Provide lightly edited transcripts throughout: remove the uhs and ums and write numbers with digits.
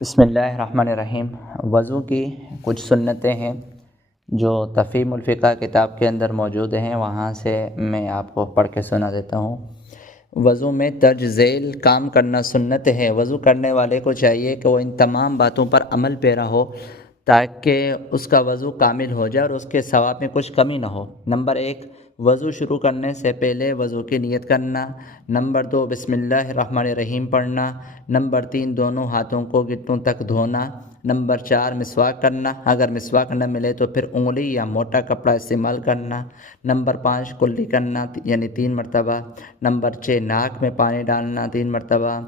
بسم اللہ الرحمن الرحیم۔ وضو کی کچھ سنتیں ہیں جو تفہیم الفقہ کتاب کے اندر موجود ہیں، وہاں سے میں آپ کو پڑھ کے سنا دیتا ہوں۔ وضو میں درج ذیل کام کرنا سنت ہے۔ وضو کرنے والے کو چاہیے کہ وہ ان تمام باتوں پر عمل پیرا ہو تاکہ اس کا وضو کامل ہو جائے اور اس کے ثواب میں کچھ کمی نہ ہو۔ نمبر 1، وضو شروع کرنے سے پہلے وضو کی نیت کرنا۔ نمبر 2، بسم اللہ الرحمن الرحیم پڑھنا۔ نمبر 3، دونوں ہاتھوں کو گھٹنوں تک دھونا۔ نمبر 4، مسواک کرنا، اگر مسواک نہ ملے تو پھر انگلی یا موٹا کپڑا استعمال کرنا۔ نمبر 5، کلی کرنا یعنی 3 مرتبہ۔ نمبر 6، ناک میں پانی ڈالنا 3 مرتبہ۔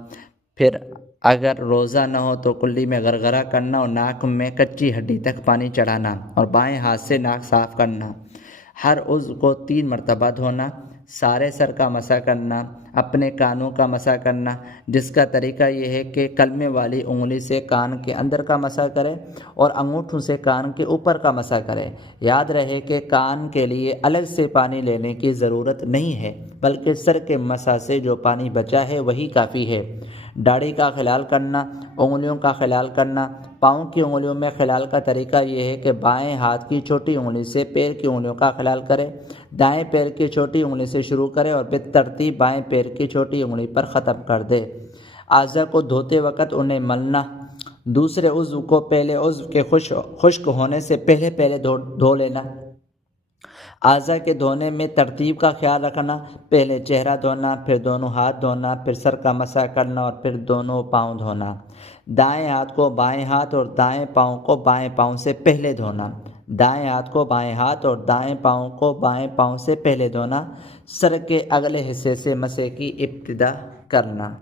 پھر اگر روزہ نہ ہو تو کلی میں غرغرہ کرنا اور ناک میں کچی ہڈی تک پانی چڑھانا اور بائیں ہاتھ سے ناک صاف کرنا۔ ہر عضو کو 3 مرتبہ دھونا۔ سارے سر کا مسح کرنا، اپنے کانوں کا مسح کرنا، جس کا طریقہ یہ ہے کہ کلمے والی انگلی سے کان کے اندر کا مسح کرے اور انگوٹھوں سے کان کے اوپر کا مسح کرے۔ یاد رہے کہ کان کے لیے الگ سے پانی لینے کی ضرورت نہیں ہے، بلکہ سر کے مسح سے جو پانی بچا ہے وہی کافی ہے۔ داڑھی کا خلال کرنا، انگلیوں کا خلال کرنا۔ پاؤں کی انگلیوں میں خلال کا طریقہ یہ ہے کہ بائیں ہاتھ کی چھوٹی انگلی سے پیر کی انگلیوں کا خلال کرے، دائیں پیر کی چھوٹی انگلی سے شروع کرے اور بالترتیب بائیں پیر کی چھوٹی انگلی پر ختم کر دے۔ اعضاء کو دھوتے وقت انہیں ملنا، دوسرے عضو کو پہلے عضو کے خشک ہونے سے پہلے دھو لینا۔ اعضاء کے دھونے میں ترتیب کا خیال رکھنا، پہلے چہرہ دھونا، پھر دونوں ہاتھ دھونا، پھر سر کا مسح کرنا اور پھر دونوں پاؤں دھونا۔ دائیں ہاتھ کو بائیں ہاتھ اور دائیں پاؤں کو بائیں پاؤں سے پہلے دھونا۔ دائیں ہاتھ کو بائیں ہاتھ اور دائیں پاؤں کو بائیں پاؤں سے پہلے دھونا۔ سر کے اگلے حصے سے مسح کی ابتدا کرنا۔